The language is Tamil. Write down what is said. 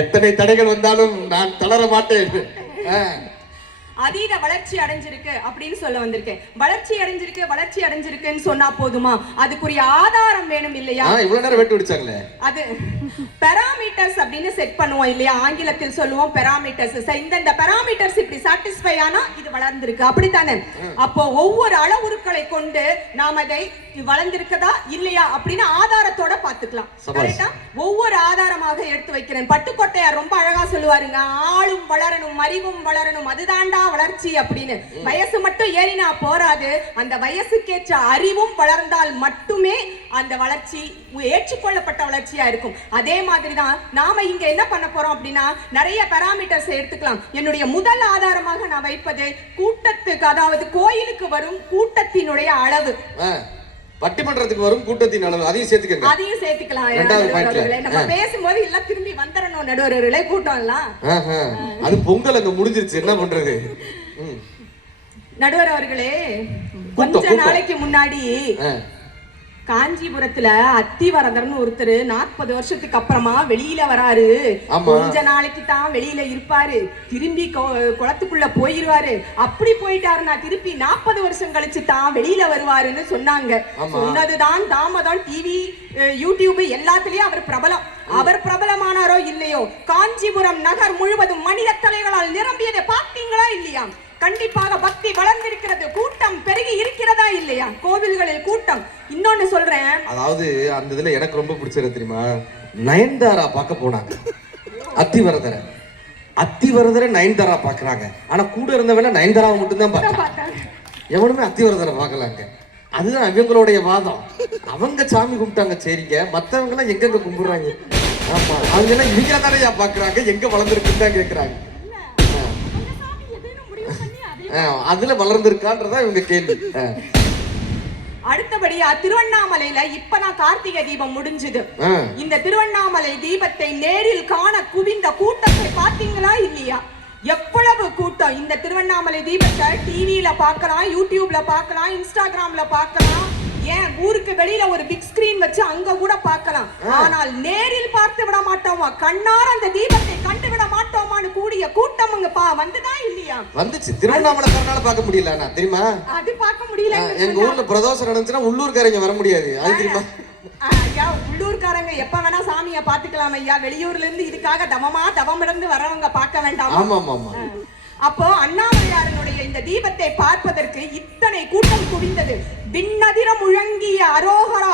எத்தனை தடைகள் வந்தாலும் நான் தளர மாட்டேன். அதீத வளர்ச்சி அடைஞ்சிருக்கு அப்படின்னு சொல்ல வந்திருக்கேன். வளர்ச்சி அடைஞ்சிருக்குன்னு சொன்னா போதுமா? அதுக்குரிய ஆதாரம் வேணும் இல்லையா? இவ்வளவு நேரம் வெட்டு விடுச்சாங்களே. அது பாராமீட்டர்ஸ் அப்படின்னு செட் பண்ணுவோம் இல்லையா? ஆங்கிலத்தில் சொல்லுவோம் பாராமீட்டர்ஸ். இந்த பாராமீட்டர்ஸ் இப்படி சாட்டிஸ்ஃபை ஆனா இது வளர்ந்திருக்கு, அப்படித்தானே? அப்போ ஒவ்வொரு அளவுருக்களை கொண்டு நாம் அதை வளர்ந்திருக்கதா இல்லையா அப்படின்னு ஆதாரத்தோட பாத்துக்கலாம். கரெக்டா? ஒவ்வொரு ஆதாரமாக எடுத்து வைக்கிறேன். பட்டுக்கோட்டையார் ரொம்ப அழகா சொல்லுவாருங்க, ஆளும் வளரணும், அறிவும் வளரணும், அதுதான்டா வளர்ச்சி அப்படின்னு. வயசு மட்டும் ஏறினா போராது, அந்த வயசுக்கேற்ற அறிவும் வளர்ந்தால் மட்டுமே அந்த வளர்ச்சி ஏற்றுக்கொள்ளப்பட்ட வளர்ச்சியா இருக்கும். அதே மாதிரிதான் நாம இங்க என்ன பண்ண போறோம் அப்படின்னா, நிறைய பாராமீட்டர்ஸ் எடுத்துக்கலாம். என்னுடைய முதல் ஆதாரமாக நான் வைப்பது கூட்டத்துக்கு, அதாவது கோயிலுக்கு வரும் கூட்டத்தினுடைய அளவு, பட்டிமன்றத்துக்கு வரும் கூட்டத்தின் அளவு, அதையும் சேர்த்துக்கலாம். நம்ம பேசும்போது எல்லாம் திரும்பி வந்துடணும் நடுவர்களே, கூட்டம் எல்லாம். அது பொங்கல் அங்க முடிஞ்சிருச்சு, என்ன பண்றது? நடுவர் அவர்களே, கொஞ்ச நாளைக்கு முன்னாடி காஞ்சிபுரத்துல அத்திவரதர்னு ஒருத்தர் 40 வருஷத்துக்கு அப்புறமா வெளியில வராரு. கொஞ்ச நாளைக்கு தான் வெளியில இருப்பாரு, திரும்பி குளத்துக்குள்ள போயிருவாரு. அப்படி போயிட்டாருன்னா திருப்பி 40 வருஷம் கழிச்சு தான் வெளியில வருவாருன்னு சொன்னாங்க. சொன்னதுதான் தாமதம். டிவி, யூடியூப் எல்லாத்துலயும் அவர் பிரபலம். அவர் பிரபலமானாரோ இல்லையோ, காஞ்சிபுரம் நகர் முழுவதும் மனித தலைகளால் நிரம்பியதை பார்த்தீங்களா இல்லையா? கண்டிப்பாக பக்தி வளர்ந்திருக்கிறது, கூட்டம் பெருகி இருக்கிறதா இல்லையா? கோவில்களில் கூட்டம். இன்னொன்னு சொல்றேன், அதாவது அந்த இதுல எனக்கு ரொம்ப பிடிச்சது தெரியுமா, நயன்தாரா பார்க்க போனாங்க அத்திவரதரை நயன்தாரா பாக்குறாங்க. ஆனா கூட இருந்தவன நயன்தாராவை மட்டும் தான் பார்த்தாங்க, எவனுமே அத்திவரதரை பார்க்கலாங்க. அதுதான் அவங்களுடைய வாதம். அவங்க சாமி கும்பிட்டாங்க, சரிங்க, மத்தவங்க எல்லாம் எங்க கும்பிடுறாங்க? ஆமா, அவங்க எல்லாம் இவங்க தானே பாக்குறாங்க, எங்க வளர்ந்துருக்குன்னு தான் கேட்கிறாங்க. அதுல வளர்ந்திருக்கான்றதா இவங்க கேள்வி. அடுத்தபடியா திருவண்ணாமலையில இப்பதான் கார்த்திகை தீபம் முடிஞ்சது. இந்த திருவண்ணாமலை தீபத்தை நேரில் காண குவிந்த கூட்டத்தை பாத்தீங்களா இல்லையா? எவ்வளவு கூட்டம்! இந்த திருவண்ணாமலை தீபத்தை டிவியில பார்க்கலாம், யூடியூப்ல பார்க்கலாம், இன்ஸ்டாகிராம்ல பார்க்கலாம், ஏன் ஊருக்கு வெளியில ஒரு பிக் ஸ்கிரீன் வச்சு அங்க கூட பார்க்கலாம். ஆனால் நேரில் பார்த்து விட மாட்டோமா, கண்ணார அந்த தீபத்தை கண்டு விட மாட்டோமான்னு கூடிய கூட்டம் அங்க வந்துதான் இல்லையா? வந்துச்சு. திருவண்ணாமலைக்காரனால பார்க்க முடியல, தெரியுமா? அது பார்க்க முடியல. எங்க ஊர்ல பிரதோஷம் நடந்துச்சுன்னா உள்ளூர்காரங்க வர முடியாது, அது தெரியுமா? ஐயா, உள்ளூர்காரங்க எப்ப வேணா சாமிய பாத்துக்கலாம் ஐயா. வெளியூர்ல இருந்து இதுக்காக தவம் இருந்து வரவங்க பார்க்க வேண்டாம். ஆமா ஆமா. அப்போ அண்ணாமலையாரனுடைய இந்த தீபத்தை பார்ப்பதற்கு இத்தனை கூட்டம் குவிந்தது. விண்ணதிர முழங்கிய அரோகரா